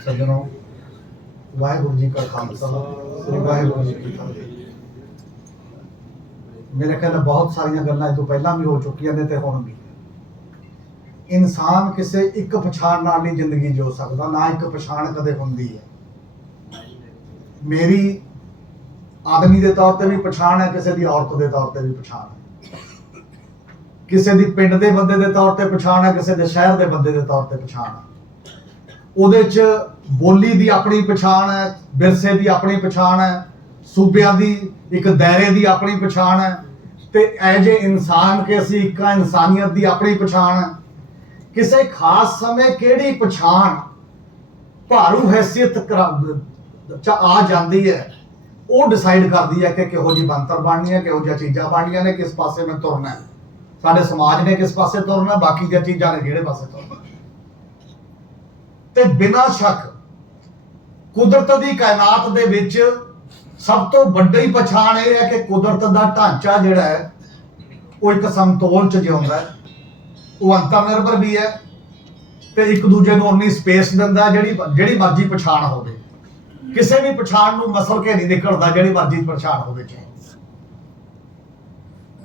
सज्जनों, वाहिगुरू जी का खालसा श्री वाहिगुरू जी की फतेह। मेरे ख्याल बहुत सारिया गल्लां इस तो पहला भी हो चुकियां ने ते हुण भी। इंसान किसी एक पछाण नाल नहीं जिंदगी जो सकता, ना एक पछाण कदे हुंदी है। मेरी आदमी के तौर पर भी पछाण है, किसी की औरत के तौर पर भी पछाण है, किसी की पिंड के बंदे के तौर पर पछाण है, किसी के शहर के बंदे के तौर पर पछाण है। ਉਹਦੇ 'ਚ ਬੋਲੀ ਦੀ ਆਪਣੀ ਪਛਾਣ ਹੈ, ਵਿਰਸੇ ਦੀ ਆਪਣੀ ਪਛਾਣ ਹੈ, ਸੂਬਿਆਂ ਦੀ ਇੱਕ ਦਾਇਰੇ ਦੀ ਆਪਣੀ ਪਛਾਣ ਹੈ ਤੇ ਐਜ ਏ ਇਨਸਾਨ ਕੇ ਅਸੀਂ ਇੱਕ ਇਨਸਾਨੀਅਤ ਦੀ ਆਪਣੀ ਪਛਾਣ ਹੈ। ਕਿਸੇ ਖਾਸ ਸਮੇਂ ਕਿਹੜੀ ਪਛਾਣ ਭਾਰੂ ਹੈਸੀਅਤ ਚ ਆ ਜਾਂਦੀ ਹੈ, ਉਹ ਡਿਸਾਈਡ ਕਰਦੀ ਹੈ ਕਿ ਕਿਹੋ ਜਿਹੀ ਬਣਤਰ ਬਣਨੀ ਹੈ, ਕਿਹੋ ਜਿਹੀਆਂ ਚੀਜ਼ਾਂ ਬਣਨੀਆਂ ਨੇ, ਕਿਸ ਪਾਸੇ ਮੈਂ ਤੁਰਨਾ ਹੈ, ਸਾਡੇ ਸਮਾਜ ਨੇ ਕਿਸ ਪਾਸੇ ਤੁਰਨਾ, ਬਾਕੀ ਦੀਆਂ ਚੀਜ਼ਾਂ ਨੇ ਕਿਹੜੇ ਪਾਸੇ ਤੁਰਨਾ। ਤੇ ਬਿਨਾਂ ਸ਼ੱਕ ਕੁਦਰਤ ਦੀ ਕਾਇਨਾਤ ਦੇ ਵਿੱਚ ਸਭ ਤੋਂ ਵੱਡੀ ਪਛਾਣ ਇਹ ਹੈ ਕਿ ਕੁਦਰਤ ਦਾ ਢਾਂਚਾ ਜਿਹੜਾ ਹੈ ਉਹ ਇੱਕ ਸੰਤੁਲਨ ਚ ਜਿਉਂਦਾ ਹੈ, ਉਹ ਅੰਤਰ ਨਿਰਭਰ ਵੀ ਹੈ ਤੇ ਇੱਕ ਦੂਜੇ ਨੂੰ ਉਨੀ ਸਪੇਸ ਦਿੰਦਾ ਜਿਹੜੀ ਮਰਜ਼ੀ ਪਛਾਣ ਹੋਵੇ। ਕਿਸੇ ਵੀ ਪਛਾਣ ਨੂੰ ਮਸਲ ਕੇ ਨਹੀਂ ਨਿਕਲਦਾ, ਜਿਹੜੀ ਮਰਜ਼ੀ ਪਛਾਣ ਹੋਵੇ।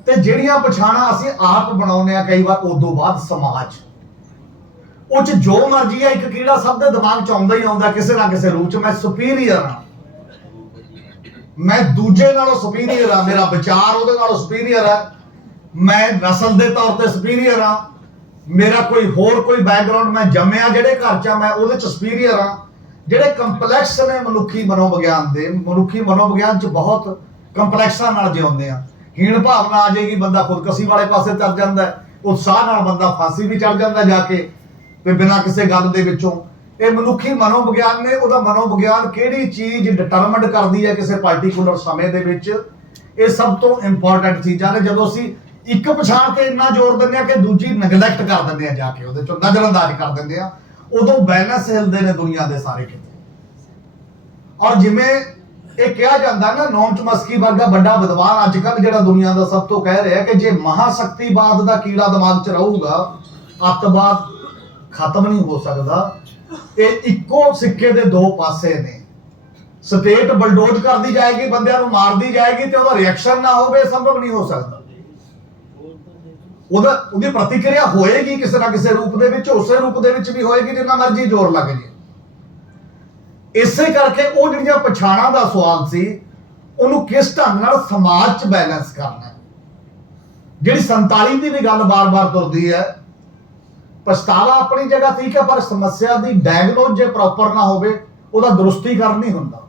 ਤੇ ਜਿਹੜੀਆਂ ਪਛਾਣਾਂ ਅਸੀਂ ਆਪ ਬਣਾਉਂਦੇ ਆ ਕਈ ਵਾਰ, ਉਦੋਂ ਬਾਅਦ ਸਮਾਜ ਉਹ ਚ ਜੋ ਮਰਜ਼ੀ ਹੈ, ਇੱਕ ਕੀੜਾ ਸਭ ਦੇ ਦਿਮਾਗ ਚ ਆਉਂਦਾ ਹੀ ਆਉਂਦਾ ਕਿਸੇ ਨਾ ਕਿਸੇ ਰੂਪ ਚ। ਮੈਂ ਸੁਪੀਰੀਅਰ ਹਾਂ, ਮੈਂ ਦੂਜੇ ਨਾਲੋਂ ਸੁਪੀਰੀਅਰ ਹਾਂ, ਮੇਰਾ ਵਿਚਾਰ ਉਹਦੇ ਨਾਲੋਂ ਸੁਪੀਰੀਅਰ ਹੈ, ਮੈਂ ਨਸਲ ਦੇ ਤੌਰ ਤੇ ਸੁਪੀਰੀਅਰ ਹਾਂ, ਮੇਰਾ ਕੋਈ ਬੈਕਗ੍ਰਾਉਂਡ, ਮੈਂ ਜੰਮਿਆ ਜਿਹੜੇ ਘਰ ਚ ਮੈਂ ਉਹਦੇ ਚ ਸੁਪੀਰੀਅਰ ਹਾਂ। ਜਿਹੜੇ ਕੰਪਲੈਕਸ ਨੇ ਮਨੁੱਖੀ ਮਨੋਵਿਗਿਆਨ ਚ ਬਹੁਤ ਕੰਪਲੈਕਸਾਂ ਨਾਲ ਜਿਉਂਦੇ ਆ। ਹੀਣ ਭਾਵਨਾ ਆ ਜਾਏਗੀ, ਬੰਦਾ ਖੁਦਕਸ਼ੀ ਵਾਲੇ ਪਾਸੇ ਚੱਲ ਜਾਂਦਾ, ਉਤਸ਼ਾਹ ਨਾਲ ਬੰਦਾ ਫਾਂਸੀ ਵੀ ਚੜ ਜਾਂਦਾ ਜਾ ਕੇ ਤੇ ਬਿਨਾਂ ਕਿਸੇ ਗੱਲ ਦੇ ਵਿੱਚੋਂ। ਇਹ ਮਨੁੱਖੀ ਮਨੋਵਿਗਿਆਨ ਨੇ, ਉਹਦਾ ਮਨੋਵਿਗਿਆਨ ਕਿਹੜੀ ਚੀਜ਼ ਡਿਟਰਮਿੰਡ ਕਰਦੀ ਹੈ ਕਿਸੇ ਪਾਰਟੀਕੂਲਰ ਸਮੇਂ ਦੇ ਵਿੱਚ, ਇਹ ਸਭ ਤੋਂ ਇੰਪੋਰਟੈਂਟ ਚੀਜ਼ਾਂ ਨੇ। ਜਦੋਂ ਅਸੀਂ ਇੱਕ ਪਛਾਣ ਤੇ ਇੰਨਾ ਜ਼ੋਰ ਦਿੰਦੇ ਆ ਕਿ ਦੂਜੀ ਨੈਗਲੈਕਟ ਕਰ ਦਿੰਦੇ ਆ, ਜਾ ਕੇ ਉਹਦੇ ਚੋਂ ਨਜ਼ਰਅੰਦਾਜ਼ ਕਰ ਦਿੰਦੇ ਆ, ਉਦੋਂ ਬੈਲੈਂਸ ਹਿਲਦੇ ਨੇ ਦੁਨੀਆ ਦੇ ਸਾਰੇ ਕਿਤੇ। ਔਰ ਜਿਵੇਂ ਇਹ ਕਿਹਾ ਜਾਂਦਾ ਨਾ, ਨੋਮ ਚਮਸਕੀ ਵਰਗਾ ਵੱਡਾ ਵਿਦਵਾਨ ਅੱਜ ਕੱਲ੍ਹ ਜਿਹੜਾ ਦੁਨੀਆ ਦਾ ਸਭ ਤੋਂ ਕਹਿ ਰਿਹਾ ਕਿ ਜੇ ਮਹਾਸ਼ਕਤੀਵਾਦ ਦਾ ਕੀੜਾ ਦਿਮਾਗ 'ਚ ਰਹੂਗਾ, ਅੱਤਵਾਦ ਖਤਮ ਨਹੀਂ ਹੋ ਸਕਦਾ। ਇਹ ਇੱਕੋ ਸਿੱਕੇ ਦੇ ਦੋ ਪਾਸੇ ਨੇ। ਸਟੇਟ ਬਲਡੋਜ਼ ਕਰਦੀ ਜਾਏਗੀ, ਬੰਦਿਆਂ ਨੂੰ ਮਾਰਦੀ ਜਾਏਗੀ ਤੇ ਉਹਦਾ ਰਿਐਕਸ਼ਨ ਨਾ ਹੋਵੇ, ਸੰਭਵ ਨਹੀਂ ਹੋ ਸਕਦਾ। ਉਹਦੀ ਪ੍ਰਤੀਕਿਰਿਆ ਹੋਏਗੀ ਕਿਸੇ ਨਾ ਕਿਸੇ ਰੂਪ ਦੇ ਵਿੱਚ, ਉਸੇ ਰੂਪ ਦੇ ਵਿੱਚ ਵੀ ਹੋਏਗੀ ਜਿੰਨਾ ਮਰਜ਼ੀ ਜ਼ੋਰ ਲੱਗ ਜੇ। ਇਸੇ ਕਰਕੇ ਉਹ ਜਿਹੜੀਆਂ ਪਛਾਣਾਂ ਦਾ ਸਵਾਲ ਸੀ, ਉਹਨੂੰ ਕਿਸ ਢੰਗ ਨਾਲ ਸਮਾਜ 'ਚ ਬੈਲੈਂਸ ਕਰਨਾ। ਜਿਹੜੀ 47 ਦੀ ਵੀ ਗੱਲ ਬਾਰ-ਬਾਰ ਤੁਰਦੀ ਹੈ, ਪਛਤਾਵਾ ਆਪਣੀ ਜਗ੍ਹਾ ਠੀਕ ਹੈ, ਪਰ ਸਮੱਸਿਆ ਦੀ ਡਾਇਗਨੋਜ਼ ਜੇ ਪ੍ਰੋਪਰ ਨਾ ਹੋਵੇ, ਉਹਦਾ ਦਰੁਸਤੀਕਰਨ ਨਹੀਂ ਹੁੰਦਾ।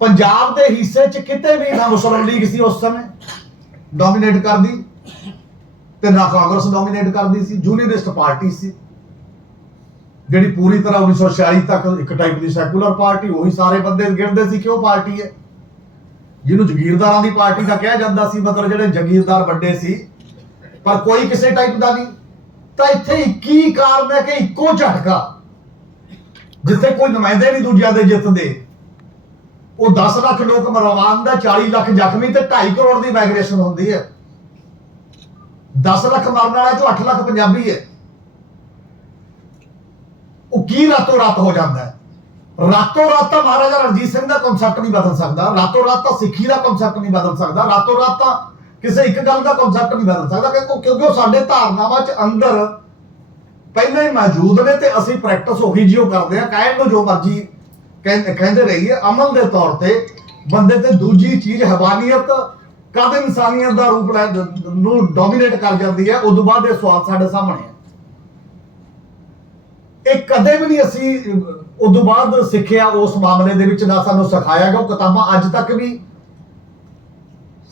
ਪੰਜਾਬ ਦੇ ਹਿੱਸੇ 'ਚ ਕਿਤੇ ਵੀ ਨਾ ਮੁਸਲਿਮ ਲੀਗ ਸੀ ਉਸ ਸਮੇਂ ਡੋਮੀਨੇਟ ਕਰਦੀ, ਤੇ ਨਾ ਕਾਂਗਰਸ ਡੋਮੀਨੇਟ ਕਰਦੀ ਸੀ। ਯੂਨੀਅਨਿਸਟ ਪਾਰਟੀ ਸੀ ਜਿਹੜੀ ਪੂਰੀ ਤਰ੍ਹਾਂ 1946 ਤੱਕ ਇੱਕ ਟਾਈਪ ਦੀ ਸੈਕੂਲਰ ਪਾਰਟੀ, ਉਹੀ ਸਾਰੇ ਬੰਦੇ ਗਿਣਦੇ ਸੀ ਕਿ ਉਹ ਪਾਰਟੀ ਹੈ, ਜਿਹਨੂੰ ਜ਼ਗੀਰਦਾਰਾਂ ਦੀ ਪਾਰਟੀ ਦਾ ਕਿਹਾ ਜਾਂਦਾ ਸੀ, ਮਤਲਬ ਜਿਹੜੇ ਜ਼ਗੀਰਦਾਰ ਵੱਡੇ ਸੀ, ਪਰ ਕੋਈ ਕਿਸੇ ਟਾਈਪ ਦਾ ਨਹੀਂ। ਤਾਂ ਇੱਥੇ ਇੱਕ ਹੀ ਕਾਰਨ ਹੈ ਕਿ ਇੱਕੋ ਝਟਕਾ, ਜਿੱਥੇ ਕੋਈ ਨੁਮਾਇੰਦੇ ਨਹੀਂ ਦੂਜਿਆਂ ਦੇ ਜਿੱਤਦੇ, ਉਹ 10 ਲੱਖ ਲੋਕ ਮਰਵਾਉਣ ਦਾ, 40 ਲੱਖ ਜ਼ਖਮੀ ਤੇ 2.5 ਕਰੋੜ ਦੀ ਮਾਈਗ੍ਰੇਸ਼ਨ ਹੁੰਦੀ ਹੈ। 10 ਲੱਖ ਮਰਨ ਵਾਲੇ ਚੋਂ 8 ਲੱਖ ਪੰਜਾਬੀ ਹੈ। ਉਹ ਕੀ ਰਾਤੋਂ ਰਾਤ ਹੋ ਜਾਂਦਾ ਹੈ? ਰਾਤੋਂ ਰਾਤ ਤਾਂ ਮਹਾਰਾਜਾ ਰਣਜੀਤ ਸਿੰਘ ਦਾ ਕਨਸੈਪਟ ਨਹੀਂ ਬਦਲ ਸਕਦਾ, ਰਾਤੋਂ ਰਾਤ ਤਾਂ ਸਿੱਖੀ ਦਾ ਕਨਸੈਪਟ ਨਹੀਂ ਬਦਲ ਸਕਦਾ, ਰਾਤੋਂ ਰਾਤ ਤਾਂ ਕਿਸੇ ਇੱਕ ਗੱਲ ਦਾ ਕਨਸੈਪਟ ਨਹੀਂ ਬਦਲ ਸਕਦਾ, ਕਿਉਂਕਿ ਉਹ ਸਾਡੇ ਧਾਰਨਾਵਾਂ 'ਚ ਅੰਦਰ ਪਹਿਲਾਂ ਹੀ ਮੌਜੂਦ ਨੇ ਤੇ ਅਸੀਂ ਪ੍ਰੈਕਟਿਸ ਉਹੀ ਜਿਹੀ ਕਰਦੇ ਆ। ਕਹਿਣ ਨੂੰ ਜੋ ਮਰਜ਼ੀ ਕਹਿੰਦੇ ਰਹੀਏ, ਅਮਲ ਦੇ ਤੌਰ ਤੇ ਬੰਦੇ ਤੇ ਦੂਜੀ ਚੀਜ਼ ਹਵਾਨੀਅਤ ਕਦ ਇਨਸਾਨੀਅਤ ਦਾ ਰੂਪ ਨੂੰ ਡੋਮੀਨੇਟ ਕਰ ਜਾਂਦੀ ਹੈ। ਉਦੋਂ ਬਾਅਦ ਇਹ ਸਵਾਲ ਸਾਡੇ ਸਾਹਮਣੇ ਹੈ। ਇਹ ਕਦੇ ਵੀ ਨਹੀਂ ਅਸੀਂ ਉਦੋਂ ਬਾਅਦ ਸਿੱਖਿਆ ਉਸ ਮਾਮਲੇ ਦੇ ਵਿੱਚ, ਨਾ ਸਾਨੂੰ ਸਿਖਾਇਆ ਗਿਆ। ਉਹ ਕਿਤਾਬਾਂ ਅੱਜ ਤੱਕ ਵੀ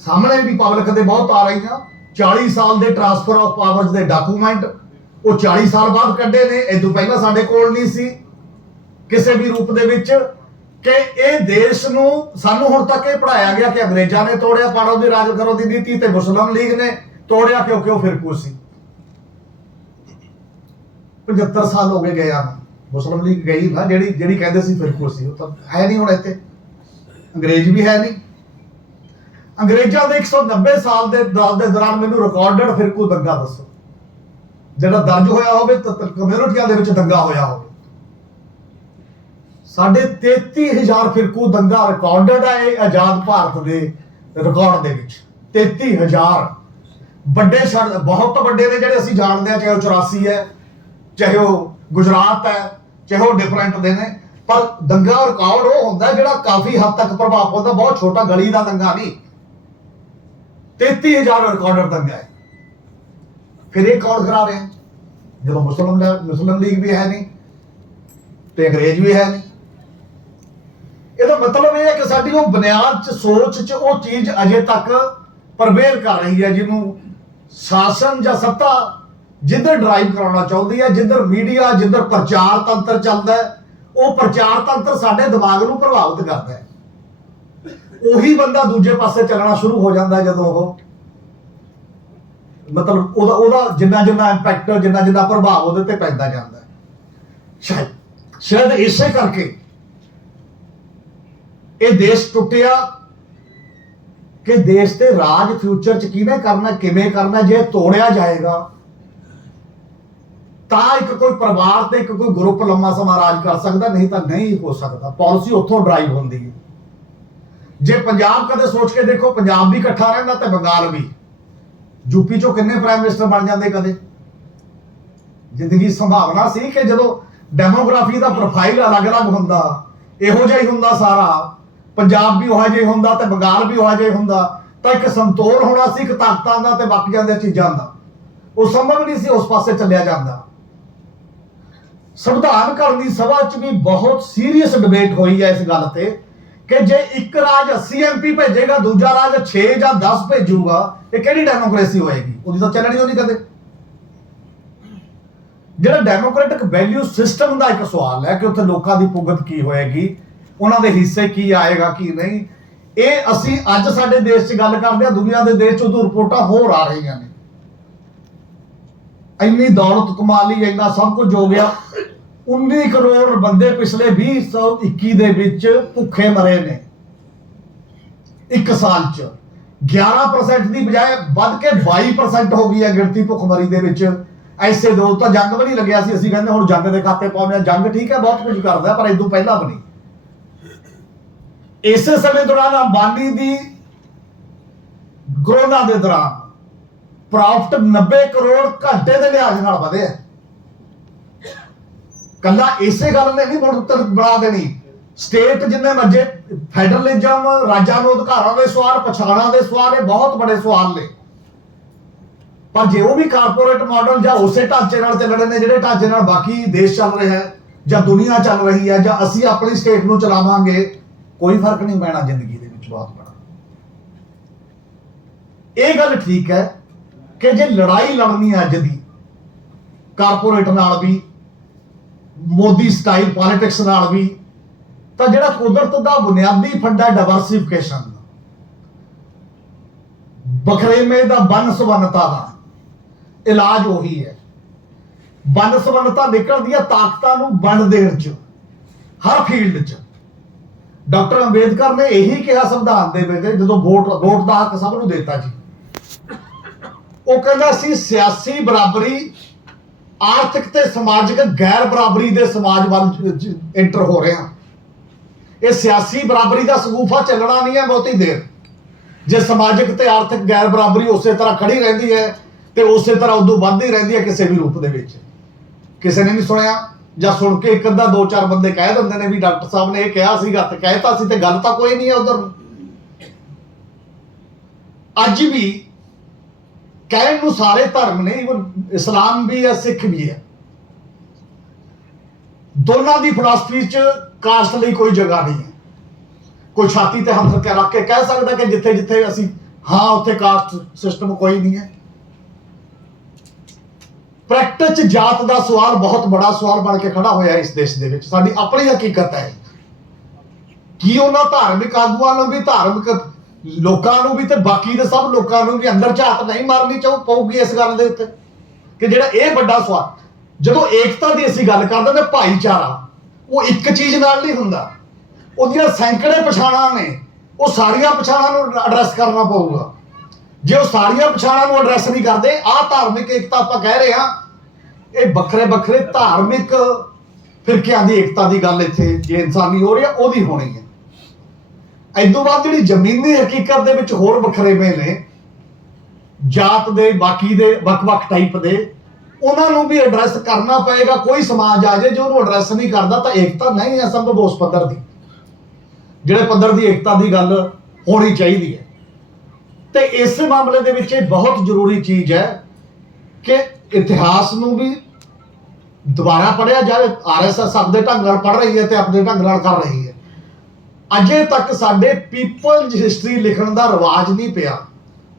ਸਾਹਮਣੇ ਵੀ ਪਬਲਿਕ ਦੇ ਬਹੁਤ ਆ ਰਹੀਆਂ। 40 ਸਾਲ ਦੇ ਟ੍ਰਾਂਸਫਰ ਆਫ ਪਾਵਰਸ ਦੇ ਡਾਕੂਮੈਂਟ ਉਹ 40 ਸਾਲ ਬਾਅਦ ਕੱਢੇ ਨੇ, ਇਹ ਤੋਂ ਪਹਿਲਾਂ ਸਾਡੇ ਕੋਲ ਨਹੀਂ ਸੀ ਕਿਸੇ ਵੀ ਰੂਪ ਦੇ ਵਿੱਚ। ਕਿ ਇਹ ਦੇਸ਼ ਨੂੰ ਸਾਨੂੰ ਹੁਣ ਤੱਕ ਇਹ ਪੜਾਇਆ ਗਿਆ ਕਿ ਅੰਗਰੇਜ਼ਾਂ ਨੇ ਤੋੜਿਆ, ਪਾੜੋ ਦੀ ਰਾਜ ਕਰੋ ਦੀ ਨੀਤੀ, ਤੇ ਮੁਸਲਿਮ ਲੀਗ ਨੇ ਤੋੜਿਆ ਕਿਉਂਕਿ ਉਹ ਫਿਰਕੂ ਸੀ। 75 ਸਾਲ ਹੋ ਗਏ ਗਿਆ ਮੁਸਲਿਮ ਲੀਗ ਗਈ ਨਾ, ਜਿਹੜੀ ਕਹਿੰਦੇ ਸੀ ਫਿਰਕੂ ਸੀ, ਉਹ ਤਾਂ ਹੈ ਨਹੀਂ ਹੁਣ ਇੱਥੇ। ਅੰਗਰੇਜ਼ ਵੀ ਹੈ ਨਹੀਂ। ਅੰਗਰੇਜ਼ਾਂ ਦੇ 190 ਸਾਲ ਦੇ ਦੌਰਾਨ ਮੈਨੂੰ ਰਿਕਾਰਡਡ ਫਿਰਕੂ ਦੰਗਾ ਦੱਸੋ ਜਿਹੜਾ ਦਰਜ ਹੋਇਆ ਹੋਵੇ, ਕਮਿਊਨਿਟੀਆਂ ਦੇ ਵਿੱਚ ਦੰਗਾ ਹੋਇਆ ਹੋਵੇ। साढ़े 33,000 फिरकू दंगा रिकॉर्डेड है आजाद भारत के रिकॉर्ड के 33,000 बड़े बहुत बड़े ने जो असीं जानते हैं, चाहे वो 84 है, चाहे वो गुजरात है, चाहे वो डिफरेंट दे ने, पर दंगा रिकॉर्ड वो होंगे जो काफी हद तक प्रभाव पाता, बहुत छोटा गली का दंगा नहीं। 33,000 रिकॉर्डेड दंगा है। फिर ये कौन करा रहे हैं जो मुस्लिम लीग भी है नहीं तो अंग्रेज भी है नहीं। ਇਹਦਾ मतलब ਇਹ ਹੈ ਕਿ ਸਾਡੀ ਉਹ ਬੁਨਿਆਦ ਚ ਸੋਚ ਚ ਉਹ ਚੀਜ਼ ਅਜੇ ਤੱਕ ਪ੍ਰਵੇਲ ਕਰ ਰਹੀ ਹੈ, ਜਿਹਨੂੰ ਸ਼ਾਸਨ ਜਾਂ ਸੱਤਾ ਜਿੱਧਰ ਡਰਾਈਵ ਕਰਾਉਣਾ ਚਾਹੁੰਦੀ ਹੈ, ਜਿੱਧਰ ਮੀਡੀਆ, ਜਿੱਧਰ ਪ੍ਰਚਾਰ ਤੰਤਰ ਚੱਲਦਾ ਹੈ, ਉਹ ਪ੍ਰਚਾਰ ਤੰਤਰ ਸਾਡੇ ਦਿਮਾਗ ਨੂੰ ਪ੍ਰਭਾਵਿਤ ਕਰਦਾ ਹੈ। ਉਹੀ ਬੰਦਾ ਦੂਜੇ ਪਾਸੇ ਚੱਲਣਾ ਸ਼ੁਰੂ ਹੋ ਜਾਂਦਾ ਜਦੋਂ ਉਹ ਮਤਲਬ ਉਹਦਾ ਜਿੰਨਾ ਜਿੰਨਾ ਇੰਪੈਕਟ, ਜਿੰਨਾ ਜਿੰਨਾ ਪ੍ਰਭਾਵ ਉਹਦੇ ਤੇ ਪੈਂਦਾ ਜਾਂਦਾ ਹੈ। ਸ਼ਾਇਦ ਇਸੇ ਕਰਕੇ ਇਹ ਦੇਸ਼ ਟੁੱਟਿਆ ਕਿ ਦੇਸ਼ ਤੇ ਰਾਜ ਫਿਊਚਰ ਚ ਕਿਵੇਂ ਕਰਨਾ, ਕਿਵੇਂ ਕਰਨਾ, ਜੇ ਤੋੜਿਆ ਜਾਏਗਾ ਤਾਂ ਇੱਕ ਕੋਈ ਪਰਿਵਾਰ ਤੇ ਇੱਕ ਕੋਈ ਗਰੁੱਪ ਲੰਮਾ ਸਮਾਂ ਰਾਜ ਕਰ ਸਕਦਾ, ਨਹੀਂ ਤਾਂ ਨਹੀਂ ਹੋ ਸਕਦਾ। ਪਾਲਿਸੀ ਉੱਥੋਂ ਡਰਾਈਵ ਹੁੰਦੀ ਹੈ। ਜੇ ਪੰਜਾਬ ਕਦੇ ਸੋਚ ਕੇ ਦੇਖੋ, ਪੰਜਾਬ ਵੀ ਇਕੱਠਾ ਰਹਿੰਦਾ ਤੇ ਬੰਗਾਲ ਵੀ, ਯੂਪੀ ਚੋਂ ਕਿੰਨੇ ਪ੍ਰਾਈਮ ਮਿਨਿਸਟਰ ਬਣ ਜਾਂਦੇ ਕਦੇ। ਜ਼ਿੰਦਗੀ ਸੰਭਾਵਨਾ ਸੀ ਕਿ ਜਦੋਂ ਡੈਮੋਗ੍ਰਾਫੀ ਦਾ ਪ੍ਰੋਫਾਈਲ ਅਲੱਗ-ਅਲੱਗ ਹੁੰਦਾ, ਇਹੋ ਜਿਹਾ ਹੀ ਹੁੰਦਾ ਸਾਰਾ, ਪੰਜਾਬ ਵੀ ਉਹੋ ਜਿਹਾ ਹੀ ਹੁੰਦਾ ਤੇ ਬੰਗਾਲ ਵੀ ਉਹੋ ਜਿਹਾ ਹੀ ਹੁੰਦਾ, ਤਾਂ ਇੱਕ ਸੰਤੋਲ ਹੋਣਾ ਸੀ ਇੱਕ ਤਾਕਤਾਂ ਦਾ ਤੇ ਬਾਕੀਆਂ ਦੀਆਂ ਚੀਜ਼ਾਂ ਦਾ। ਉਹ ਸੰਭਵ ਨਹੀਂ ਸੀ ਉਸ ਪਾਸੇ ਚੱਲਿਆ ਜਾਂਦਾ। ਸੰਵਿਧਾਨ ਘੜਨ ਦੀ ਸਭਾ 'ਚ ਵੀ ਬਹੁਤ ਸੀਰੀਅਸ ਡਿਬੇਟ ਹੋਈ ਹੈ ਇਸ ਗੱਲ ਤੇ ਕਿ ਜੇ ਇੱਕ ਰਾਜ 80 MP ਭੇਜੇਗਾ, ਦੂਜਾ ਰਾਜ 6 ਜਾਂ 10 ਭੇਜੂਗਾ, ਇਹ ਕਿਹੜੀ ਡੈਮੋਕ੍ਰੇਸੀ ਹੋਏਗੀ? ਉਹਦੀ ਤਾਂ ਚੱਲਣੀ ਹੋਣੀ ਕਦੇ। ਜਿਹੜਾ ਡੈਮੋਕ੍ਰੈਟਿਕ ਵੈਲਿਊ ਸਿਸਟਮ ਦਾ ਇੱਕ ਸਵਾਲ ਹੈ ਕਿ ਉੱਥੇ ਲੋਕਾਂ ਦੀ ਭੁਗਤ ਕੀ ਹੋਏਗੀ, ਉਹਨਾਂ ਦੇ ਹਿੱਸੇ ਕੀ ਆਏਗਾ ਕੀ ਨਹੀਂ, ਇਹ ਅਸੀਂ ਅੱਜ ਸਾਡੇ ਦੇਸ਼ 'ਚ ਗੱਲ ਕਰਦੇ ਹਾਂ, ਦੁਨੀਆ ਦੇ ਦੇਸ਼ 'ਚ ਉਦੋਂ ਰਿਪੋਰਟਾਂ ਹੋਰ ਆ ਰਹੀਆਂ ਨੇ। ਇੰਨੀ ਦੌਲਤ ਕਮਾ ਲਈ, ਇੰਨਾ ਸਭ ਕੁਝ ਹੋ ਗਿਆ। 19 ਕਰੋੜ ਬੰਦੇ ਪਿਛਲੇ 2021 ਦੇ ਵਿੱਚ ਭੁੱਖੇ ਮਰੇ ਨੇ ਇੱਕ ਸਾਲ 'ਚ। 11% ਦੀ ਬਜਾਏ ਵੱਧ ਕੇ 22% ਹੋ ਗਈ ਹੈ ਗਿਣਤੀ ਭੁੱਖਮਰੀ ਦੇ ਵਿੱਚ। ਐਸੇ ਦੋ ਤਾਂ ਜੰਗ ਵੀ ਨਹੀਂ ਲੱਗਿਆ ਸੀ, ਅਸੀਂ ਕਹਿੰਦੇ ਹੁਣ ਜੰਗ ਦੇ ਖਾਤੇ ਪਾਉਂਦੇ ਆ। ਜੰਗ ਠੀਕ ਹੈ, ਬਹੁਤ ਕੁਝ ਕਰਦਾ, ਪਰ ਇਦੋਂ ਪਹਿਲਾਂ ਵੀ ਨਹੀਂ। ਇਸੇ ਸਮੇਂ ਦੌਰਾਨ ਅੰਬਾਨੀ ਦੀ ਕਰੋਨਾ ਦੇ ਦੌਰਾਨ ਪ੍ਰੋਫਿਟ 90 ਕਰੋੜ ਘੰਟੇ ਦੇ ਲਿਹਾਜ਼ ਨਾਲ ਵਧਿਆ। ਕੱਲਾ ਇਸੇ ਗੱਲ ਨੇ ਨਹੀਂ ਮੁੜ ਬਣਾ ਦੇਣੀ। ਸਟੇਟ ਜਿੰਨੇ ਮਰਜ਼ੀ, ਫੈਡਰਲਿਜ਼ਮ, ਰਾਜਾਂ ਨੂੰ ਅਧਿਕਾਰਾਂ ਦੇ ਸਵਾਲ, ਪਛਾਣਾਂ ਦੇ ਸਵਾਲ, ਇਹ ਬਹੁਤ ਬੜੇ ਸਵਾਲ ਨੇ। ਪਰ ਜੇ ਉਹ ਵੀ ਕਾਰਪੋਰੇਟ ਮਾਡਲ ਜਾਂ ਉਸੇ ਢਾਂਚੇ ਨਾਲ ਚੱਲਣੇ ਨੇ ਜਿਹੜੇ ਢਾਂਚੇ ਨਾਲ ਬਾਕੀ ਦੇਸ਼ ਚੱਲ ਰਿਹਾ ਹੈ ਜਾਂ ਦੁਨੀਆ ਚੱਲ ਰਹੀ ਹੈ, ਜਾਂ ਅਸੀਂ ਆਪਣੀ ਸਟੇਟ ਨੂੰ ਚਲਾਵਾਂਗੇ, ਕੋਈ ਫਰਕ ਨਹੀਂ ਪੈਣਾ ਜ਼ਿੰਦਗੀ ਦੇ ਵਿੱਚ ਬਹੁਤ ਬੜਾ। ਇਹ ਗੱਲ ਠੀਕ ਹੈ ਕਿ ਜੇ ਲੜਾਈ ਲੜਨੀ ਹੈ ਅੱਜ ਦੀ ਕਾਰਪੋਰੇਟ ਨਾਲ ਵੀ, ਮੋਦੀ ਸਟਾਈਲ ਪੋਲਿਟਿਕਸ ਨਾਲ ਵੀ, ਤਾਂ ਜਿਹੜਾ ਕੁਦਰਤ ਦਾ ਬੁਨਿਆਦੀ ਫੰਡਾ ਡਾਇਵਰਸਿਫਿਕੇਸ਼ਨ, ਬਖਰੇਵੇਂ ਦਾ ਬਨਸਵੰਨਤਾ ਦਾ ਇਲਾਜ ਉਹੀ ਹੈ। ਬਨਸਵੰਨਤਾ ਨਿਕਲਦੀ ਹੈ ਤਾਕਤਾਂ ਨੂੰ ਵੰਡ ਦੇਣ ਚ, ਹਰ ਫੀਲਡ ਚ। ਡਾਕਟਰ ਅੰਬੇਦਕਰ ਨੇ ਇਹੀ ਕਿਹਾ ਸੰਵਿਧਾਨ ਦੇ ਵਿੱਚ ਜਦੋਂ ਵੋਟ ਦਾ ਹੱਕ ਸਭ ਨੂੰ ਦਿੱਤਾ ਜੀ। ਉਹ ਕਹਿੰਦਾ ਸੀ ਸਿਆਸੀ ਬਰਾਬਰੀ ਆਰਥਿਕ ਤੇ ਸਮਾਜਿਕ ਗੈਰ ਬਰਾਬਰੀ ਦੇ ਸਮਾਜ ਵੱਲ ਐਂਟਰ ਹੋ ਰਹੇ ਹਾਂ। ਇਹ ਸਿਆਸੀ ਬਰਾਬਰੀ ਦਾ ਸਗੂਫਾ ਚੱਲਣਾ ਨਹੀਂ ਹੈ ਬਹੁਤੀ ਦੇਰ। ਜੇ ਸਮਾਜਿਕ ਤੇ ਆਰਥਿਕ ਗੈਰ ਬਰਾਬਰੀ ਉਸੇ ਤਰ੍ਹਾਂ ਖੜੀ ਰਹਿੰਦੀ ਹੈ ਤੇ ਉਸੇ ਤਰ੍ਹਾਂ ਉਦੋਂ ਵੱਧਦੀ ਰਹਿੰਦੀ ਹੈ ਕਿਸੇ ਵੀ ਰੂਪ ਦੇ ਵਿੱਚ। ਕਿਸੇ ਨੇ ਨਹੀਂ ਸੁਣਿਆ, ਜਾਂ ਸੁਣ ਕੇ ਇੱਕ ਅੱਧਾ 2-4 ਬੰਦੇ ਕਹਿ ਦਿੰਦੇ ਨੇ ਵੀ ਡਾਕਟਰ ਸਾਹਿਬ ਨੇ ਇਹ ਕਿਹਾ ਸੀਗਾ ਤੇ ਕਹਿਤਾ ਸੀ, ਤੇ ਗੱਲ ਤਾਂ ਕੋਈ ਨਹੀਂ ਹੈ ਉਧਰ ਨੂੰ। ਅੱਜ ਵੀ ਕਹਿਣ ਨੂੰ ਸਾਰੇ ਧਰਮ ਨੇ, ਇਵਨ ਇਸਲਾਮ ਵੀ ਹੈ, ਸਿੱਖ ਵੀ ਹੈ, ਦੋਨਾਂ ਦੀ ਫਿਲਾਸਫੀ 'ਚ ਕਾਸਟ ਲਈ ਕੋਈ ਜਗ੍ਹਾ ਨਹੀਂ ਹੈ। ਕੋਈ ਛਾਤੀ ਤੇ ਹੱਥ ਰੱਖ ਕੇ ਕਹਿ ਸਕਦਾ ਕਿ ਜਿੱਥੇ ਜਿੱਥੇ ਅਸੀਂ ਹਾਂ ਉੱਥੇ ਕਾਸਟ ਸਿਸਟਮ ਕੋਈ ਨਹੀਂ ਹੈ। ਪ੍ਰੈਕਟਿਸ 'ਚ ਜਾਤ ਦਾ ਸਵਾਲ ਬਹੁਤ ਬੜਾ ਸਵਾਲ ਬਣ ਕੇ ਖੜਾ ਹੋਇਆ ਇਸ ਦੇਸ਼ ਦੇ ਵਿੱਚ। ਸਾਡੀ ਆਪਣੀ ਹਕੀਕਤ ਹੈ ਕਿ ਉਹਨਾਂ ਧਾਰਮਿਕ ਆਗੂਆਂ ਨੂੰ ਵੀ, ਧਾਰਮਿਕ ਲੋਕਾਂ ਨੂੰ ਵੀ ਤੇ ਬਾਕੀ ਦੇ ਸਭ ਲੋਕਾਂ ਨੂੰ ਵੀ ਅੰਦਰ ਝਾਤ ਨਹੀਂ ਮਾਰਨੀ ਪਊਗੀ ਇਸ ਗੱਲ ਦੇ ਉੱਤੇ ਕਿ ਜਿਹੜਾ ਇਹ ਵੱਡਾ ਸਵਾਲ। ਜਦੋਂ ਏਕਤਾ ਦੀ ਅਸੀਂ ਗੱਲ ਕਰਦੇ ਨੇ, ਭਾਈਚਾਰਾ, ਉਹ ਇੱਕ ਚੀਜ਼ ਨਾਲ ਨਹੀਂ ਹੁੰਦਾ, ਉਹਦੀਆਂ ਸੈਂਕੜੇ ਪਛਾਣਾਂ ਨੇ। ਉਹ ਸਾਰੀਆਂ ਪਛਾਣਾਂ ਨੂੰ ਐਡਰੈਸ ਕਰਨਾ ਪਊਗਾ। ਜੇ ਉਹ ਸਾਰੀਆਂ ਪਛਾਣਾਂ ਨੂੰ ਐਡਰੈਸ ਨਹੀਂ ਕਰਦੇ, ਆਹ ਧਾਰਮਿਕ ਏਕਤਾ ਆਪਾਂ ਕਹਿ ਰਹੇ ਹਾਂ, ਇਹ ਵੱਖਰੇ ਵੱਖਰੇ ਧਾਰਮਿਕ ਫਿਰਕਿਆਂ ਦੀ ਏਕਤਾ ਦੀ ਗੱਲ ਇੱਥੇ ਜੇ ਇਨਸਾਨੀ ਹੋ ਰਹੀ ਆ ਉਹਦੀ ਹੋਣੀ ਹੈ। ਇਦੋਂ ਬਾਅਦ ਜਿਹੜੀ ਜ਼ਮੀਨੀ ਹਕੀਕਤ ਦੇ ਵਿੱਚ ਹੋਰ ਵਖਰੇਵੇਂ ਨੇ ਜਾਤ ਦੇ, ਬਾਕੀ ਦੇ ਵੱਖ-ਵੱਖ ਟਾਈਪ ਦੇ, ਉਹਨਾਂ ਨੂੰ ਵੀ ਐਡਰੈਸ ਕਰਨਾ ਪਏਗਾ। ਕੋਈ ਸਮਾਜ ਆ ਜਾਏ ਜੋ ਉਹਨੂੰ ਐਡਰੈਸ ਨਹੀਂ ਕਰਦਾ ਤਾਂ ਏਕਤਾ ਨਹੀਂ ਹੈ ਸੰਭਵ ਉਸ ਪੱਧਰ ਦੀ, ਜਿਹੜੇ ਪੱਧਰ ਦੀ ਏਕਤਾ ਦੀ ਗੱਲ ਹੋਣੀ ਚਾਹੀਦੀ ਹੈ। ਤੇ ਇਸ ਮਾਮਲੇ ਦੇ ਵਿੱਚ ਇਹ ਬਹੁਤ ਜ਼ਰੂਰੀ ਚੀਜ਼ ਹੈ ਕਿ ਇਤਿਹਾਸ ਨੂੰ ਵੀ ਦੁਬਾਰਾ ਪੜ੍ਹਿਆ ਜਾਵੇ। ਆਰਐਸਐਸ ਆਪਣੇ ਢੰਗ ਨਾਲ ਪੜ੍ਹ ਰਹੀ ਹੈ ਤੇ ਆਪਣੇ ਢੰਗ ਨਾਲ ਕਰ ਰਹੀ ਹੈ। ਅਜੇ ਤੱਕ ਸਾਡੇ ਪੀਪਲ ਹਿਸਟਰੀ ਲਿਖਣ ਦਾ ਰਿਵਾਜ ਨਹੀਂ ਪਿਆ।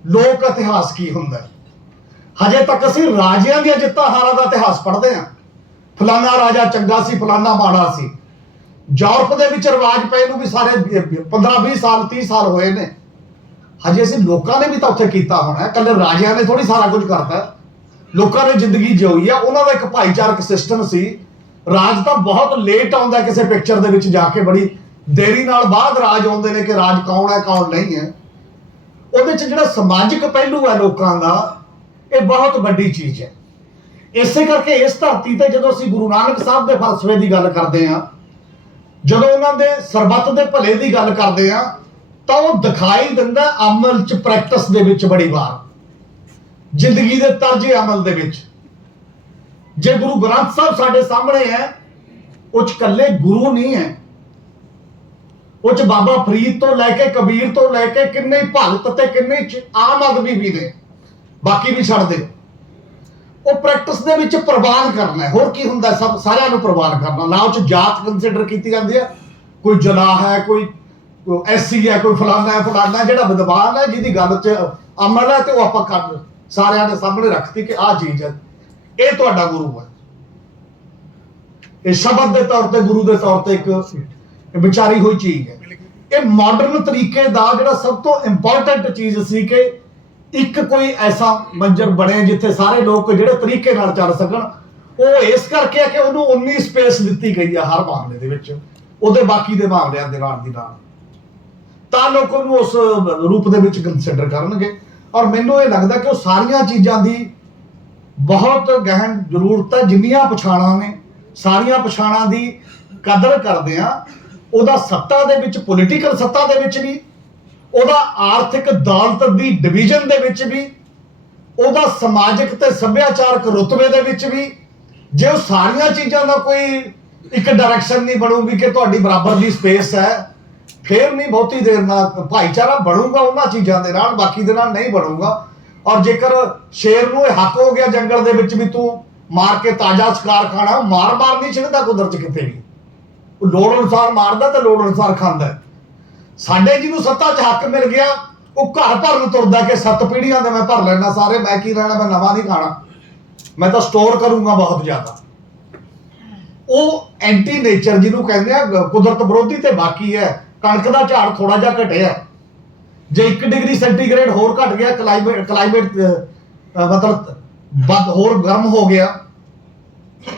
ਲੋਕ ਇਤਿਹਾਸ ਕੀ ਹੁੰਦਾ, ਹਜੇ ਤੱਕ ਅਸੀਂ ਰਾਜਿਆਂ ਦੀਆਂ ਜਿੱਤਾਂ ਹਾਰਾਂ ਦਾ ਇਤਿਹਾਸ ਪੜ੍ਹਦੇ ਹਾਂ। ਫਲਾਨਾ ਰਾਜਾ ਚੰਗਾ ਸੀ, ਫਲਾਨਾ ਮਾੜਾ ਸੀ। ਯੂਰਪ ਦੇ ਵਿੱਚ ਰਿਵਾਜ ਪਏ ਨੂੰ ਵੀ ਸਾਰੇ 15-20 ਸਾਲ 30 ਸਾਲ ਹੋਏ ਨੇ। ਹਜੇ ਅਸੀਂ ਲੋਕਾਂ ਨੇ ਵੀ ਤਾਂ ਉੱਥੇ ਕੀਤਾ ਹੋਣਾ, ਇਕੱਲੇ ਰਾਜਿਆਂ ਨੇ ਥੋੜੀ ਸਾਰਾ ਕੁਝ ਕਰਤਾ। ਲੋਕਾਂ ਨੇ ਜ਼ਿੰਦਗੀ ਜਿਉਈ ਆ, ਉਹਨਾਂ ਦਾ ਇੱਕ ਭਾਈਚਾਰਕ ਸਿਸਟਮ ਸੀ। ਰਾਜ ਤਾਂ ਬਹੁਤ ਲੇਟ ਆਉਂਦਾ ਕਿਸੇ ਪਿਕਚਰ ਦੇ ਵਿੱਚ ਜਾ ਕੇ, ਬੜੀ ਦੇਰੀ ਨਾਲ ਬਾਅਦ ਰਾਜ ਆਉਂਦੇ ਨੇ ਕਿ ਰਾਜ ਕੌਣ ਹੈ ਕੌਣ ਨਹੀਂ ਹੈ। ਉਹਦੇ 'ਚ ਜਿਹੜਾ ਸਮਾਜਿਕ ਪਹਿਲੂ ਹੈ ਲੋਕਾਂ ਦਾ, ਇਹ ਬਹੁਤ ਵੱਡੀ ਚੀਜ਼ ਹੈ। ਇਸੇ ਕਰਕੇ ਇਸ ਧਰਤੀ ਤੇ ਜਦੋਂ ਅਸੀਂ ਗੁਰੂ ਨਾਨਕ ਸਾਹਿਬ ਦੇ ਫਲਸਫੇ ਦੀ ਗੱਲ ਕਰਦੇ ਹਾਂ, ਜਦੋਂ ਉਹਨਾਂ ਦੇ ਸਰਬੱਤ ਦੇ ਭਲੇ ਦੀ ਗੱਲ ਕਰਦੇ ਹਾਂ, ਤਾਂ ਉਹ ਦਿਖਾਈ ਦਿੰਦਾ ਅਮਲ 'ਚ, ਪ੍ਰੈਕਟਿਸ ਦੇ ਵਿੱਚ, ਬੜੀ ਵਾਰ ਜ਼ਿੰਦਗੀ ਦੇ ਤਰਜੇ ਅਮਲ ਦੇ ਵਿੱਚ। ਜੇ ਗੁਰੂ ਗ੍ਰੰਥ ਸਾਹਿਬ ਸਾਡੇ ਸਾਹਮਣੇ ਹੈ, ਉਹ 'ਚ ਇਕੱਲੇ ਗੁਰੂ ਨਹੀਂ ਹੈ, ਉਹ 'ਚ ਬਾਬਾ ਫਰੀਦ ਤੋਂ ਲੈ ਕੇ ਕਬੀਰ ਤੋਂ ਲੈ ਕੇ ਕਿੰਨੇ ਭਗਤ ਤੇ ਕਿੰਨੇ ਆਮ ਆਦਮੀ ਵੀ ਨੇ, ਬਾਕੀ ਵੀ ਛੱਡ ਦਿਓ। ਉਹ ਪ੍ਰੈਕਟਿਸ ਦੇ ਵਿੱਚ ਪ੍ਰਵਾਨ ਕਰਨਾ ਹੈ। ਹੋਰ ਕੀ ਹੁੰਦਾ, ਸਭ ਸਾਰਿਆਂ ਨੂੰ ਪ੍ਰਵਾਨ ਕਰਨਾ। ਨਾ ਉਹ 'ਚ ਜਾਤ ਕੰਸੀਡਰ ਕੀਤੀ ਜਾਂਦੀ ਹੈ, ਕੋਈ ਜਨਾਹ ਹੈ, ਕੋਈ ਐਸੀ ਹੈ, ਕੋਈ ਫਲਾਨਾ ਹੈ, ਫਲਾਨਾ। ਜਿਹੜਾ ਵਿਦਵਾਨ ਹੈ, ਜਿਹਦੀ ਗੱਲ 'ਚ ਅਮਲ ਹੈ, ਤੇ ਉਹ ਆਪਾਂ ਕਰ ਸਾਰਿਆਂ ਦੇ ਸਾਹਮਣੇ ਰੱਖਤੀ ਕਿ ਆਹ ਚੀਜ਼ ਹੈ, ਇਹ ਤੁਹਾਡਾ ਗੁਰੂ ਹੈ। ਇਹ ਸ਼ਬਦ ਦੇ ਤੌਰ ਤੇ, ਗੁਰੂ ਦੇ ਤੌਰ ਤੇ ਇੱਕ ਵਿਚਾਰੀ ਹੋਈ ਚੀਜ਼ ਹੈ। ਇਹ ਮਾਡਰਨ ਤਰੀਕੇ ਦਾ ਜਿਹੜਾ ਸਭ ਤੋਂ ਇੰਪੋਰਟੈਂਟ ਚੀਜ਼ ਸੀ ਕਿ ਇੱਕ ਕੋਈ ਐਸਾ ਮੰਜ਼ਰ ਬਣੇ ਜਿੱਥੇ ਸਾਰੇ ਲੋਕ ਜਿਹੜੇ ਤਰੀਕੇ ਨਾਲ ਚੱਲ ਸਕਣ। ਉਹ ਇਸ ਕਰਕੇ ਹੈ ਕਿ ਉਹਨੂੰ ਉਨੀ ਸਪੇਸ ਦਿੱਤੀ ਗਈ ਆ ਹਰ ਮਾਮਲੇ ਦੇ ਵਿੱਚ, ਉਹਦੇ ਬਾਕੀ ਦੇ ਮਾਮਲਿਆਂ ਦੇ ਨਾਲ ਦੀ ਨਾਲ, ਤਾਂ ਲੋਕ ਉਹਨੂੰ ਉਸ ਰੂਪ ਦੇ ਵਿੱਚ ਕੰਸੀਡਰ ਕਰਨਗੇ। ਔਰ ਮੈਨੂੰ ਇਹ ਲੱਗਦਾ ਕਿ ਉਹ ਸਾਰੀਆਂ ਚੀਜ਼ਾਂ ਦੀ ਬਹੁਤ ਗਹਿਨ ਜ਼ਰੂਰਤ ਹੈ। ਜਿੰਨੀਆਂ ਪਛਾਣਾਂ ਨੇ, ਸਾਰੀਆਂ ਪਛਾਣਾਂ ਦੀ ਕਦਰ ਕਰਦੇ ਆ। ਉਹਦਾ ਸੱਤਾ ਦੇ ਵਿੱਚ, ਪੋਲੀਟੀਕਲ ਸੱਤਾ ਦੇ ਵਿੱਚ ਵੀ, ਉਹਦਾ ਆਰਥਿਕ ਦੌਲਤ ਦੀ ਡਿਵੀਜ਼ਨ ਦੇ ਵਿੱਚ ਵੀ, ਉਹਦਾ ਸਮਾਜਿਕ ਤੇ ਸੱਭਿਆਚਾਰਕ ਰੁਤਬੇ ਦੇ ਵਿੱਚ ਵੀ, ਜੇ ਉਹ ਸਾਰੀਆਂ ਚੀਜ਼ਾਂ ਦਾ ਕੋਈ ਇੱਕ ਡਾਇਰੈਕਸ਼ਨ ਨਹੀਂ ਬਣੂਗੀ ਕਿ ਤੁਹਾਡੀ ਬਰਾਬਰ ਦੀ ਸਪੇਸ ਹੈ, ਫੇਰ ਨਹੀਂ ਬਹੁਤੀ ਦੇਰ ਨਾਲ ਭਾਈਚਾਰਾ ਬਣੂਗਾ ਉਹਨਾਂ ਚੀਜ਼ਾਂ ਦੇ ਨਾਲ, ਬਾਕੀ ਦੇ ਨਾਲ ਨਹੀਂ ਬਣੂਗਾ। ਔਰ ਜੇਕਰ ਸ਼ੇਰ ਨੂੰ ਇਹ ਹੱਕ ਹੋ ਗਿਆ ਜੰਗਲ ਦੇ ਵਿੱਚ ਵੀ ਤੂੰ ਮਾਰ ਕੇ ਤਾਜ਼ਾ ਸ਼ਿਕਾਰ ਖਾਣਾ, ਮਾਰ ਨਹੀਂ ਛਿੜਦਾ ਕੁਦਰਤ ਕਿਤੇ ਵੀ। ਉਹ ਲੋੜ ਅਨੁਸਾਰ ਮਾਰਦਾ ਤੇ ਲੋੜ ਅਨੁਸਾਰ ਖਾਂਦਾ। ਸਾਡੇ ਜਿਹਨੂੰ ਸੱਤਾ 'ਚ ਹੱਕ ਮਿਲ ਗਿਆ, ਉਹ ਘਰ ਭਰ ਨੂੰ ਤੁਰਦਾ ਕਿ 7 ਪੀੜ੍ਹੀਆਂ ਦੇ ਮੈਂ ਭਰ ਲੈਣਾ ਸਾਰੇ, ਮੈਂ ਕੀ ਲੈਣਾ, ਮੈਂ ਨਵਾਂ ਨਹੀਂ ਖਾਣਾ, ਮੈਂ ਤਾਂ ਸਟੋਰ ਕਰੂੰਗਾ ਬਹੁਤ ਜ਼ਿਆਦਾ। ਉਹ ਐਂਟੀ ਨੇਚਰ ਜਿਹਨੂੰ ਕਹਿੰਦੇ ਆ, ਕੁਦਰਤ ਵਿਰੋਧੀ ਤੇ ਬਾਕੀ ਹੈ। ਕਣਕ ਦਾ ਝਾੜ ਥੋੜਾ ਜਿਹਾ ਘਟਿਆ, ਜੇ 1 ਡਿਗਰੀ ਸੈਂਟੀਗ੍ਰੇਡ ਹੋਰ ਘਟ ਗਿਆ, ਕਲਾਈਮੇਟ ਮਤਲਬ ਹੋਰ ਗਰਮ ਹੋ ਗਿਆ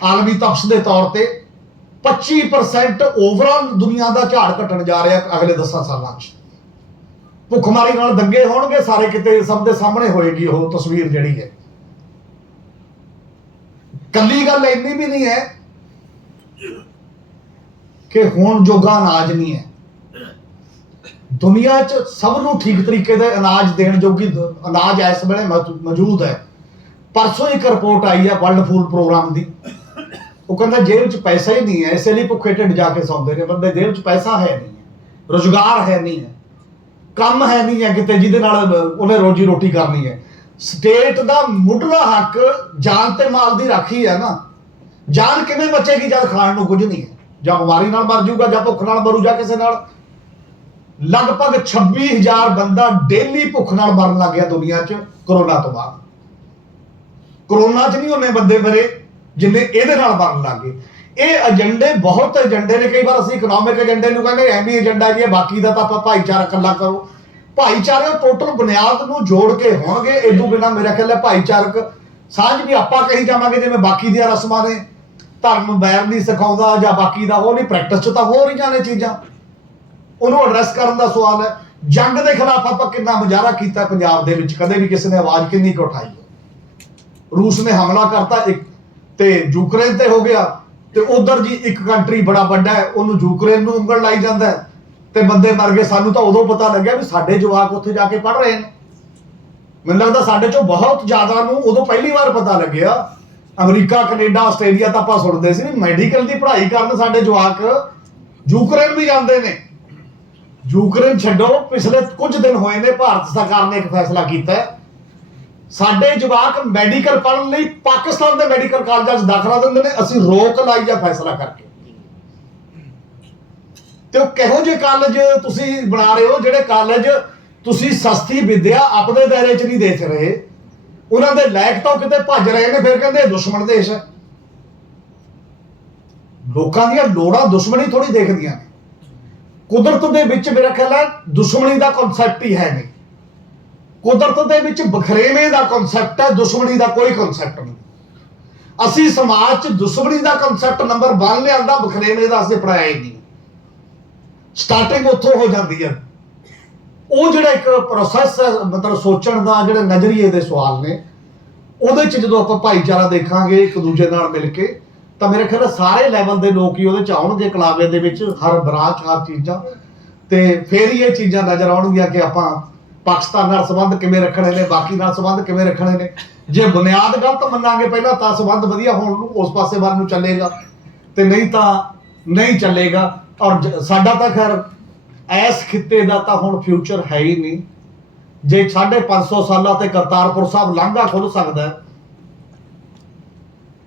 ਆਲਮੀ ਤਪਸ਼ ਦੇ ਤੌਰ ਤੇ, 25% ਓਵਰਆਲ ਦੁਨੀਆ ਦਾ ਝਾੜ ਘਟਣ ਜਾ ਰਿਹਾ ਅਗਲੇ 10 ਸਾਲਾਂ 'ਚ। ਭੁੱਖਮਾਰੀ ਨਾਲ ਦੰਗੇ ਹੋਣਗੇ ਸਾਰੇ ਕਿਤੇ, ਸਭ ਦੇ ਸਾਹਮਣੇ ਹੋਏਗੀ ਉਹ ਤਸਵੀਰ ਜਿਹੜੀ ਹੈ। ਕੱਲੀ ਗੱਲ ਇੰਨੀ ਵੀ ਨਹੀਂ ਹੈ ਕਿ ਹੁਣ ਜੋਗਾ ਅਨਾਜ ਨਹੀਂ ਹੈ। ਦੁਨੀਆ 'ਚ ਸਭ ਨੂੰ ਠੀਕ ਤਰੀਕੇ ਦੇ ਅਨਾਜ ਦੇਣ ਜੋਗੀ ਅਨਾਜ ਇਸ ਵੇਲੇ ਮੌਜੂਦ ਹੈ। ਪਰਸੋਂ ਇੱਕ ਰਿਪੋਰਟ ਆਈ ਹੈ ਵਰਲਡ ਫੂਡ ਪ੍ਰੋਗਰਾਮ ਦੀ। ਉਹ ਕਹਿੰਦਾ ਜੇਬ 'ਚ ਪੈਸਾ ਹੀ ਨਹੀਂ ਹੈ, ਇਸੇ ਲਈ ਭੁੱਖੇ ਢਿੱਡ ਜਾ ਕੇ ਸੌਂਦੇ ਨੇ ਬੰਦੇ। ਜੇਬ 'ਚ ਪੈਸਾ ਹੈ ਨਹੀਂ ਹੈ, ਰੁਜ਼ਗਾਰ ਹੈ ਨਹੀਂ ਹੈ, ਕੰਮ ਹੈ ਨਹੀਂ ਹੈ ਕਿਤੇ ਜਿਹਦੇ ਨਾਲ ਉਹਨੇ ਰੋਜੀ ਰੋਟੀ ਕਰਨੀ ਹੈ। ਸਟੇਟ ਦਾ ਮੁੱਢਲਾ ਹੱਕ ਜਾਨ ਤੇ ਮਾਲ ਦੀ ਰਾਖੀ ਹੈ ਨਾ। ਜਾਨ ਕਿਵੇਂ ਬਚੇਗੀ ਜਦ ਖਾਣ ਨੂੰ ਕੁਝ ਨਹੀਂ ਹੈ? ਜਾਂ ਬਿਮਾਰੀ ਨਾਲ ਮਰ ਜਾਊਗਾ, ਜਾਂ ਭੁੱਖ ਨਾਲ ਮਰੂ, ਜਾਂ ਕਿਸੇ ਨਾਲ। ਲਗਭਗ 26,000 ਬੰਦਾ ਡੇਲੀ ਭੁੱਖ ਨਾਲ ਮਰਨ ਲੱਗ ਗਿਆ ਦੁਨੀਆ 'ਚ ਕਰੋਨਾ ਤੋਂ ਬਾਅਦ। ਕਰੋਨਾ 'ਚ ਨਹੀਂ ਉਹਨੇ ਬੰਦੇ ਮਰੇ ਜਿੰਨੇ ਇਹਦੇ ਨਾਲ ਮਰਨ ਲੱਗ ਗਏ। ਇਹ ਏਜੰਡੇ ਬਹੁਤ ਏਜੰਡੇ ਨੇ। ਕਈ ਵਾਰ ਅਸੀਂ ਇਕਨੋਮਿਕ ਏਜੰਡੇ ਨੂੰ ਕਹਿੰਦੇ ਐਵੇਂ ਏਜੰਡਾ ਜੀ, ਬਾਕੀ ਦਾ ਤਾਂ ਆਪਾਂ ਭਾਈਚਾਰਾ ਇਕੱਲਾ ਕਰੋ। ਭਾਈਚਾਰੇ ਟੋਟਲ ਬੁਨਿਆਦ ਨੂੰ ਜੋੜ ਕੇ ਹੋਣਗੇ। ਇਦੋਂ ਬਿਨਾਂ ਮੇਰਾ ਖਿਆਲ ਹੈ ਭਾਈਚਾਰਕ ਸਾਂਝ ਵੀ ਆਪਾਂ ਕਹੀ ਜਾਵਾਂਗੇ ਜਿਵੇਂ ਬਾਕੀ ਦੀਆਂ ਰਸਮਾਂ ਨੇ, ਧਰਮ ਬੈਰ ਨਹੀਂ ਸਿਖਾਉਂਦਾ ਜਾਂ ਬਾਕੀ ਦਾ ਉਹ ਨਹੀਂ, ਪ੍ਰੈਕਟਿਸ 'ਚ ਤਾਂ ਹੋ ਰਹੀਆਂ ਨੇ ਚੀਜ਼ਾਂ। ਉਹਨੂੰ ਐਡਰੈਸ ਕਰਨ ਦਾ ਸਵਾਲ ਹੈ। ਜੰਗ ਦੇ ਖਿਲਾਫ ਆਪਾਂ ਕਿੰਨਾ ਮੁਜ਼ਾਹਰਾ ਕੀਤਾ ਪੰਜਾਬ ਦੇ ਵਿੱਚ, ਕਦੇ ਵੀ ਕਿਸੇ ਨੇ ਆਵਾਜ਼ ਕਿੰਨੀ ਕੁ ਉਠਾਈ? ਰੂਸ ਨੇ ਹਮਲਾ ਕਰਤਾ ਇੱਕ ਤੇ ਯੂਕਰੇਨ ਤੇ ਹੋ ਗਿਆ, ਤੇ ਉਧਰ ਜੀ ਇੱਕ ਕੰਟਰੀ ਬੜਾ ਵੱਡਾ ਹੈ, ਉਹਨੂੰ ਯੂਕਰੇਨ ਨੂੰ ਉਂਗਲ ਲਾਈ ਜਾਂਦਾ ਹੈ, ਤੇ ਬੰਦੇ ਮਰ ਗਏ। ਸਾਨੂੰ ਤਾਂ ਉਦੋਂ ਪਤਾ ਲੱਗਿਆ ਵੀ ਸਾਡੇ ਜਵਾਕ ਉੱਥੇ ਜਾ ਕੇ ਪੜ੍ਹ ਰਹੇ ਨੇ। ਮੈਨੂੰ ਲੱਗਦਾ ਸਾਡੇ ਚੋਂ ਬਹੁਤ ਜ਼ਿਆਦਾ ਨੂੰ ਉਦੋਂ ਪਹਿਲੀ ਵਾਰ ਪਤਾ ਲੱਗਿਆ। ਅਮਰੀਕਾ, ਕੈਨੇਡਾ, ਆਸਟ੍ਰੇਲੀਆ ਤਾਂ ਆਪਾਂ ਸੁਣਦੇ ਸੀ, ਮੈਡੀਕਲ ਦੀ ਪੜ੍ਹਾਈ ਕਰਨ ਸਾਡੇ ਜਵਾਕ ਯੂਕਰੇਨ ਵੀ ਜਾਂਦੇ ਨੇ। ਯੂਕਰੇਨ ਛੱਡੋ, ਪਿਛਲੇ ਕੁਝ ਦਿਨ ਹੋਏ ਨੇ ਭਾਰਤ ਸਰਕਾਰ ਨੇ ਇੱਕ ਫੈਸਲਾ ਕੀਤਾ ਹੈ, ਸਾਡੇ ਜਵਾਕ ਮੈਡੀਕਲ ਪੜ੍ਹਨ ਲਈ ਪਾਕਿਸਤਾਨ ਦੇ ਮੈਡੀਕਲ ਕਾਲਜਾਂ 'ਚ ਦਾਖਲਾ ਦਿੰਦੇ ਨੇ। ਅਸੀਂ ਰੋਕ ਲਾਈ ਆ ਫੈਸਲਾ ਕਰਕੇ। ਤੇ ਉਹ ਕਿਹੋ ਜਿਹੇ ਕਾਲਜ ਤੁਸੀਂ ਬਣਾ ਰਹੇ ਹੋ, ਜਿਹੜੇ ਕਾਲਜ ਤੁਸੀਂ ਸਸਤੀ ਵਿਦਿਆ ਆਪਣੇ ਦਾਇਰੇ 'ਚ ਨਹੀਂ ਦੇਖ ਰਹੇ, ਉਹਨਾਂ ਦੇ ਲਾਇਕ ਤਾਂ ਕਿਤੇ ਭੱਜ ਰਹੇ ਨੇ, ਫਿਰ ਕਹਿੰਦੇ ਦੁਸ਼ਮਣ ਦੇਸ਼ ਹੈ। ਲੋਕਾਂ ਦੀਆਂ ਲੋੜਾਂ ਦੁਸ਼ਮਣੀ ਥੋੜੀ ਦੇਖਦੀਆਂ ਨੇ। ਕੁਦਰਤ ਦੇ ਵਿੱਚ ਮੇਰਾ ਖਿਆਲ ਹੈ ਦੁਸ਼ਮਣੀ ਦਾ ਕਨਸੈਪਟ ਹੀ ਹੈ ਨਹੀਂ। ਕੁਦਰਤ ਦੇ ਵਿੱਚ ਬਖਰੇਵੇਂ ਦਾ ਕਨਸੈਪਟ ਹੈ, ਦੁਸ਼ਮਣੀ ਦਾ ਕੋਈ ਕਨਸੈਪਟ ਨਹੀਂ। ਅਸੀਂ ਸਮਾਜ 'ਚ ਦੁਸ਼ਮਣੀ ਦਾ ਕਨਸੈਪਟ ਨੰਬਰ 1 ਲਿਆਂਦਾ, ਬਖਰੇਵੇਂ ਦਾ ਅਸੀਂ ਪੜਾਇਆ ਹੀ ਨਹੀਂ। ਸਟਾਰਟਿੰਗ ਉੱਥੋਂ ਹੋ ਜਾਂਦੀ ਹੈ। ਉਹ ਜਿਹੜਾ ਇੱਕ ਪ੍ਰੋਸੈਸ ਹੈ, ਮਤਲਬ ਸੋਚਣ ਦਾ, ਜਿਹੜੇ ਨਜ਼ਰੀਏ ਦੇ ਸਵਾਲ ਨੇ, ਉਹਦੇ 'ਚ ਜਦੋਂ ਆਪਾਂ ਭਾਈਚਾਰਾ ਦੇਖਾਂਗੇ ਇੱਕ ਦੂਜੇ ਨਾਲ ਮਿਲ ਕੇ, ਤਾਂ ਮੇਰੇ ਖਿਆਲ ਸਾਰੇ ਲੈਵਲ ਦੇ ਲੋਕ ਹੀ ਉਹਦੇ 'ਚ ਆਉਣਗੇ, ਕਲਾਵੇ ਦੇ ਵਿੱਚ, ਹਰ ਬ੍ਰਾਂਚ, ਹਰ ਚੀਜ਼ਾਂ, ਤੇ ਫਿਰ ਹੀ ਇਹ ਚੀਜ਼ਾਂ ਨਜ਼ਰ ਆਉਣਗੀਆਂ ਕਿ ਆਪਾਂ ਪਾਕਿਸਤਾਨ ਨਾਲ ਸੰਬੰਧ ਕਿਵੇਂ ਰੱਖਣੇ ਨੇ, ਬਾਕੀ ਨਾਲ ਸੰਬੰਧ ਕਿਵੇਂ ਰੱਖਣੇ ਨੇ। ਜੇ ਬੁਨਿਆਦ ਗਲਤ ਮੰਨਾਂਗੇ ਪਹਿਲਾਂ ਤਾਂ ਸੰਬੰਧ ਵਧੀਆ ਹੋਣ ਨੂੰ ਉਸ ਪਾਸੇ ਵੱਲ ਨੂੰ ਚੱਲੇਗਾ, ਤੇ ਨਹੀਂ ਤਾਂ ਨਹੀਂ ਚੱਲੇਗਾ। ਔਰ ਸਾਡਾ ਤਾਂ ਖੈਰ ਇਸ ਖਿੱਤੇ ਦਾ ਤਾਂ ਹੁਣ ਫਿਊਚਰ ਹੈ ਹੀ ਨਹੀਂ। ਜੇ 550 ਸਾਲਾਂ ਤੇ ਕਰਤਾਰਪੁਰ ਸਾਹਿਬ ਲਾਂਘਾ ਖੁੱਲ ਸਕਦਾ ਹੈ,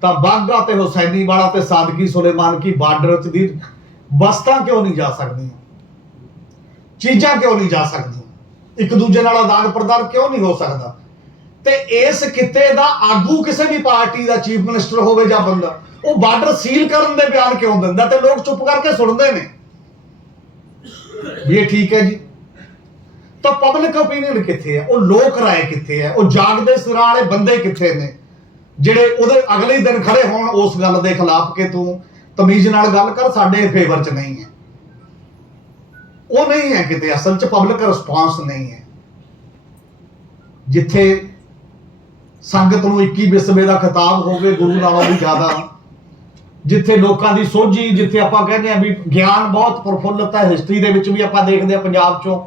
ਤਾਂ ਬਾਘਾ ਤੇ ਹੁਸੈਨੀ ਵਾਲਾ ਤੇ ਸਾਦਕੀ ਸੁਲੇਮਾਨ ਕੀ ਬਾਰਡਰ ਦੀ ਬਸਤਾਂ ਕਿਉਂ ਨਹੀਂ ਜਾ ਸਕਦੀਆਂ, ਚੀਜ਼ਾਂ ਕਿਉਂ ਨਹੀਂ ਜਾ ਸਕਦੀਆਂ, ਇੱਕ ਦੂਜੇ ਨਾਲ ਆਦਾਨ ਪ੍ਰਦਾਨ ਕਿਉਂ ਨਹੀਂ ਹੋ ਸਕਦਾ। ਤੇ ਇਸ ਖਿੱਤੇ ਦਾ ਆਗੂ ਕਿਸੇ ਵੀ ਪਾਰਟੀ ਦਾ ਚੀਫ ਮਿਨਿਸਟਰ ਹੋਵੇ ਜਾਂ ਬੰਦਾ, ਉਹ ਬਾਰਡਰ ਸੀਲ ਕਰਨ ਦੇ ਬਿਆਨ ਕਿਉਂ ਦਿੰਦਾ, ਤੇ ਲੋਕ ਚੁੱਪ ਕਰਕੇ ਸੁਣਦੇ ਨੇ ਵੀ ਇਹ ਠੀਕ ਹੈ ਜੀ। ਤਾਂ ਪਬਲਿਕ ਓਪੀਨੀਅਨ ਕਿੱਥੇ ਹੈ, ਉਹ ਲੋਕ ਰਾਏ ਕਿੱਥੇ ਹੈ, ਉਹ ਜਾਗਦੇ ਸਿਰਾਂ ਵਾਲੇ ਬੰਦੇ ਕਿੱਥੇ ਨੇ, ਜਿਹੜੇ ਉਹਦੇ ਅਗਲੇ ਦਿਨ ਖੜੇ ਹੋਣ ਉਸ ਗੱਲ ਦੇ ਖਿਲਾਫ ਕਿ ਤੂੰ ਤਮੀਜ਼ ਨਾਲ ਗੱਲ ਕਰ, ਸਾਡੇ ਫੇਵਰ 'ਚ ਨਹੀਂ ਹੈ। ਉਹ ਨਹੀਂ ਹੈ ਕਿਤੇ, ਅਸਲ 'ਚ ਪਬਲਿਕ ਰਿਸਪਾਂਸ ਨਹੀਂ ਹੈ। ਜਿੱਥੇ ਸੰਗਤ ਨੂੰ 21 ਵਿਸਵੇ ਦਾ ਖਿਤਾਬ ਹੋਵੇ ਗੁਰੂ ਨਾਲੋਂ ਵੀ ਜ਼ਿਆਦਾ, ਜਿੱਥੇ ਲੋਕਾਂ ਦੀ ਸੋਝੀ, ਜਿੱਥੇ ਆਪਾਂ ਕਹਿੰਦੇ ਆ ਵੀ ਗਿਆਨ ਬਹੁਤ ਪ੍ਰਫੁੱਲਤ ਹੈ, ਹਿਸਟਰੀ ਦੇ ਵਿੱਚ ਵੀ ਆਪਾਂ ਦੇਖਦੇ ਆ ਪੰਜਾਬ 'ਚੋਂ,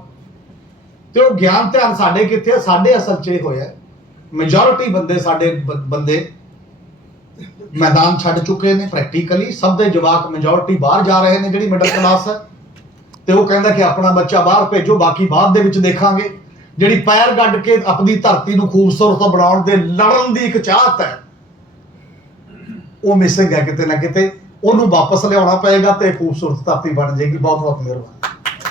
ਤੇ ਉਹ ਗਿਆਨ ਧਿਆਨ ਸਾਡੇ ਕਿੱਥੇ ਆ। ਸਾਡੇ ਅਸਲ 'ਚ ਇਹ ਹੋਇਆ, ਮੈਜੋਰਿਟੀ ਬੰਦੇ, ਸਾਡੇ ਬੰਦੇ ਮੈਦਾਨ ਛੱਡ ਚੁੱਕੇ ਨੇ ਪ੍ਰੈਕਟੀਕਲੀ। ਸਭ ਦੇ ਜਵਾਕ ਮੈਜੋਰਿਟੀ ਬਾਹਰ ਜਾ ਰਹੇ ਨੇ, ਜਿਹੜੀ ਮਿਡਲ ਕਲਾਸ ਹੈ, ਤੇ ਉਹ ਕਹਿੰਦਾ ਕਿ ਆਪਣਾ ਬੱਚਾ ਬਾਹਰ ਭੇਜੋ, ਬਾਕੀ ਬਾਅਦ ਦੇ ਵਿੱਚ ਦੇਖਾਂਗੇ। ਜਿਹੜੀ ਪੈਰ ਗੱਡ ਕੇ ਆਪਣੀ ਧਰਤੀ ਨੂੰ ਖੂਬਸੂਰਤ ਬਣਾਉਣ ਦੇ ਲੜਨ ਦੀ ਇੱਕ ਚਾਹਤ ਹੈ, ਉਹ ਮਿਸਿੰਗ ਹੈ ਕਿਤੇ ਨਾ ਕਿਤੇ। ਉਹਨੂੰ ਵਾਪਸ ਲਿਆਉਣਾ ਪਏਗਾ ਤੇ ਖੂਬਸੂਰਤ ਧਰਤੀ ਬਣ ਜਾਏਗੀ। ਬਹੁਤ ਬਹੁਤ ਮਿਹਰਬਾਨੀ।